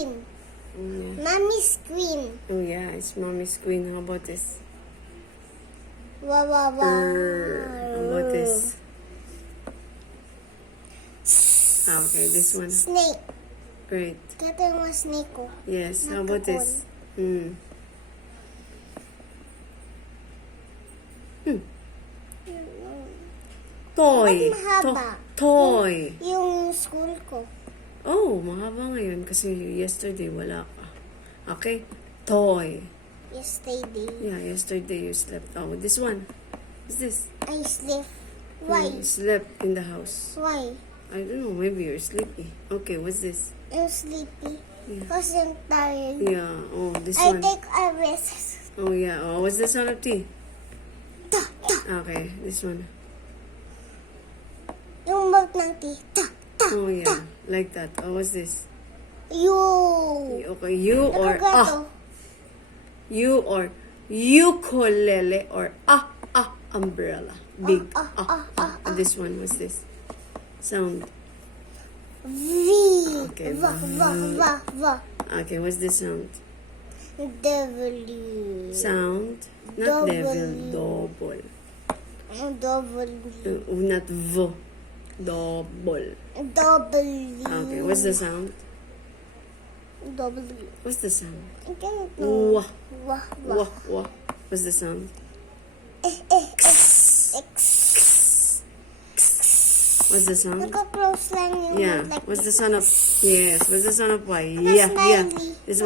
Yeah. Mommy's queen. Oh yeah, it's mommy's queen. How about this? Wow, wow, wow. How about this? Okay, this one. Snake. Great. Ito yung snake ko. Yes, how about this? Toy. Ba't mahaba? Toy. Yung school ko. Oh, mahaba ngayon kasi yesterday wala ka. Okay? Toy. Yesterday. Yeah, yesterday you slept. Oh, this one. What's this? I slept. Why? You slept in the house. Why? I don't know, maybe you're sleepy. Okay, what's this? I'm sleepy. Yeah. Because I'm tired. Yeah, oh, this I one. take a rest. Oh, yeah. Oh, what's the sound of T? Ta, ta. Okay, this one. Yung mouth ng tea. Ta, ta, Oh, ta. yeah. Like that. Oh, what's this? You. Okay, you or Nakagato. You or ukulele or umbrella. Big And this one, what's this? Sound. V. Okay. Va, va, va, va. Okay, what's this sound? W. Sound. Not Double. devil, double. W. Not V. Double. W. Okay, what's the sound? W. What's the sound? I don't know. Wah. Wah, wah. Wah, wah. What's the sound? X. What's the sound? Naka-close lang yung Yeah. like What's the sound of? Yes. What's the sound of Y? Naka-smiley. Yeah. Yeah. This